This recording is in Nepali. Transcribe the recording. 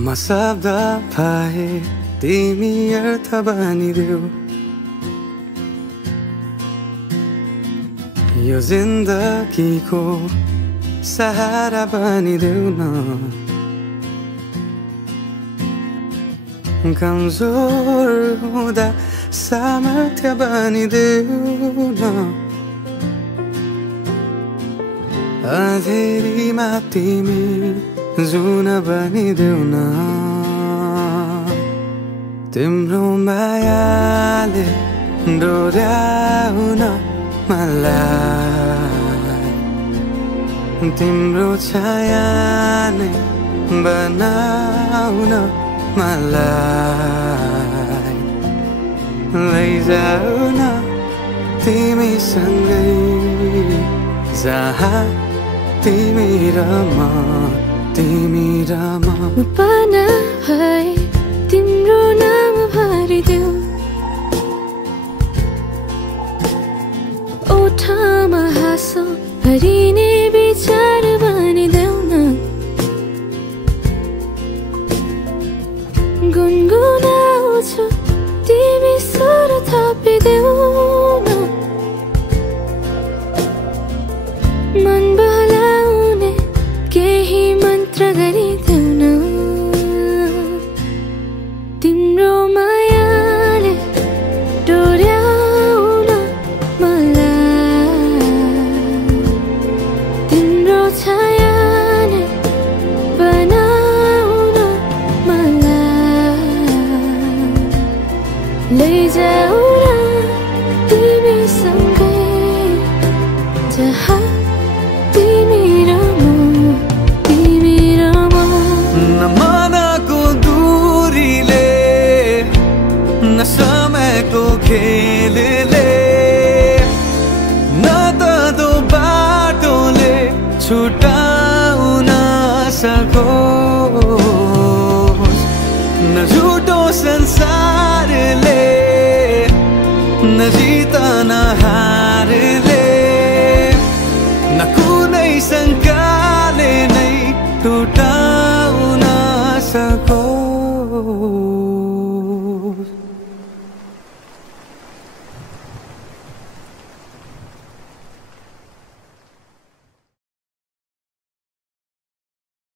म शब्द पाए तिमी अर्थ बनिदेऊ यो जिन्दगीको सहारा बनिदेऊ न कमजोर हुँदा सामर्थ्य बनिदेऊ न अँधेरीमा तिमी जुन बनिदेऊ न तिम्रो मायाले डोर्याउन मलाई तिम्रो छाया नै बनाउन मलाई लैजाऊ न तिमीसँगै जहाँ तिमी र म पाना भए तिम्रो नाम भरिदेऊ ओठमा हाँसो भरिने विचार बनिदेऊ न गुनगुनाउँछु तिमी स्वर थपिदेऊ न मन बहलाउने केही मन्त्र गरिदेऊ न तिम्रो मायाले डोर्याउन मलाई तिम्रो छाया नै बनाउन मलाई लैजाऊ न तिमीसँगै जहाँ तिमी र म मनको दूरीले न समयको खेलले न त दो बाटोले छुटाउन सकोस् न झुटो संसारले न